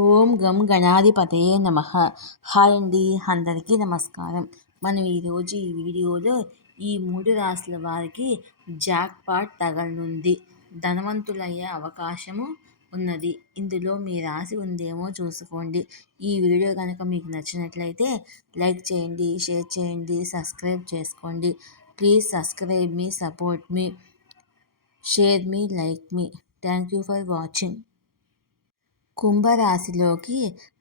ఓం గం గణాధిపతయే నమ. హాయ్ అండి అందరికీ నమస్కారం. మనం ఈరోజు ఈ వీడియోలో ఈ మూడు రాశుల వారికి జాక్ పాట్ తగలనుంది. ధనవంతులయ్యే అవకాశము ఉన్నది. ఇందులో మీ రాసి ఉందేమో చూసుకోండి. ఈ వీడియో కనుక మీకు నచ్చినట్లయితే లైక్ చేయండి షేర్ చేయండి సబ్స్క్రైబ్ చేసుకోండి. ప్లీజ్ సబ్స్క్రైబ్ మీ సపోర్ట్ మీ షేర్ మీ like me. Thank you for watching. కుంభరాశిలోకి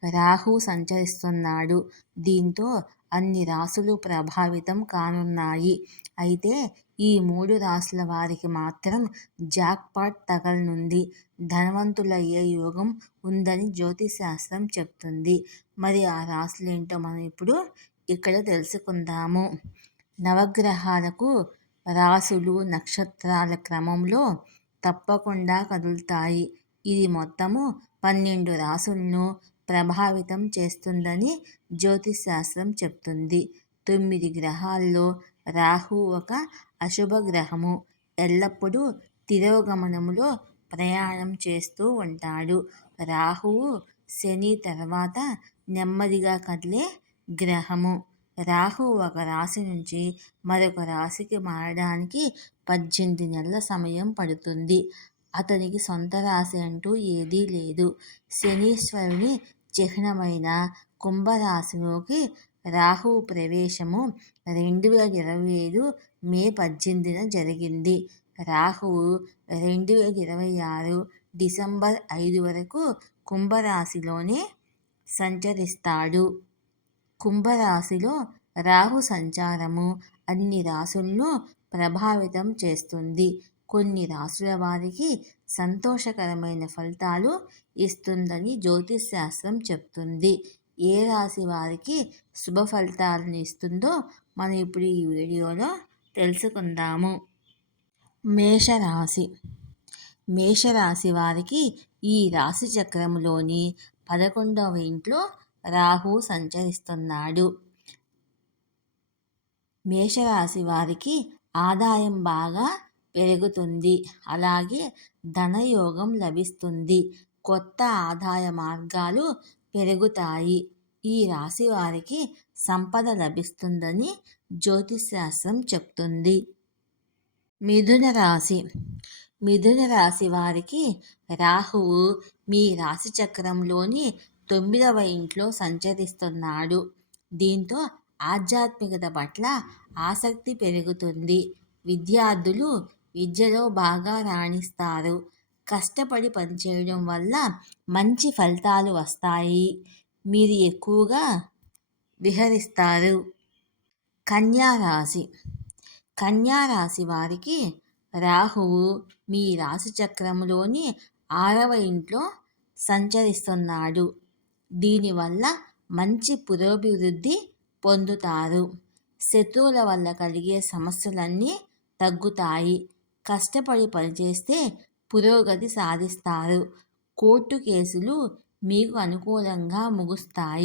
Rahu సంచరిస్తున్నాడు. దీంతో అన్ని రాసులు ప్రభావితం కానున్నాయి. అయితే ఈ మూడు రాసుల వారికి మాత్రం జాక్పాట్ తగలనుంది. ధనవంతులయ్యే యోగం ఉందని జ్యోతిశాస్త్రం చెప్తుంది. మరి ఆ రాశులేంటో మనం ఇప్పుడు ఇక్కడ తెలుసుకుందాము. నవగ్రహాలకు రాసులు నక్షత్రాల క్రమంలో తప్పకుండా కదులుతాయి. ఇది మొత్తము పన్నెండు రాసులను ప్రభావితం చేస్తుందని జ్యోతిశాస్త్రం చెప్తుంది. తొమ్మిది గ్రహాల్లో రాహు ఒక అశుభ గ్రహము. ఎల్లప్పుడూ తిరోగమనములో ప్రయాణం చేస్తూ ఉంటాడు. రాహువు శని తర్వాత నెమ్మదిగా కదిలే గ్రహము. రాహు ఒక రాశి నుంచి మరొక రాశికి మారడానికి పద్దెనిమిది నెలల సమయం పడుతుంది. అతనికి సొంత రాశి అంటూ ఏదీ లేదు. శనీశ్వరుని చిహ్నమైన కుంభరాశిలోకి రాహువు ప్రవేశము రెండు వేల ఇరవై ఐదు మే పద్దెనిమిదిన జరిగింది. రాహువు రెండు వేల ఇరవై ఆరు డిసెంబర్ ఐదు వరకు కుంభరాశిలోనే సంచరిస్తాడు. కుంభరాశిలో రాహు సంచారము అన్ని రాసులను ప్రభావితం చేస్తుంది. కొన్ని రాసుల వారికి సంతోషకరమైన ఫలితాలు ఇస్తుందని జ్యోతిశాస్త్రం చెప్తుంది. ఏ రాశి వారికి శుభ ఫలితాలను ఇస్తుందో మనం ఇప్పుడు ఈ వీడియోలో తెలుసుకుందాము. మేషరాశి. మేషరాశి వారికి ఈ రాశి చక్రంలోని పదకొండవ ఇంట్లో రాహు సంచరిస్తున్నాడు. మేషరాశి వారికి ఆదాయం బాగా పెరుగుతుంది. అలాగే ధనయోగం లభిస్తుంది. కొత్త ఆదాయ మార్గాలు పెరుగుతాయి. ఈ రాశి వారికి సంపద లభిస్తుందని జ్యోతిశాస్త్రం చెప్తుంది. మిథున రాశి. మిథున రాశి వారికి రాహువు మీ రాశి చక్రంలోని తొమ్మిదవ ఇంట్లో సంచరిస్తున్నాడు. దీంతో ఆధ్యాత్మికత పట్ల ఆసక్తి పెరుగుతుంది. విద్యార్థులు విద్యలో బాగా రాణిస్తారు. కష్టపడి పనిచేయడం వల్ల మంచి ఫలితాలు వస్తాయి. మీరు ఎక్కువగా విహరిస్తారు. కన్యారాశి కన్యారాశి వారికి రాహువు మీ రాశి చక్రంలోని ఆరవ ఇంట్లో సంచరిస్తున్నాడు. దీనివల్ల మంచి పురోభివృద్ధి పొందుతారు. శత్రువుల వల్ల కలిగే సమస్యలన్నీ తగ్గుతాయి. కష్టపడి పనిచేస్తే పురోగతి సాధిస్తారు. కోర్టు కేసులు మీకు అనుకూలంగా ముగుస్తాయి.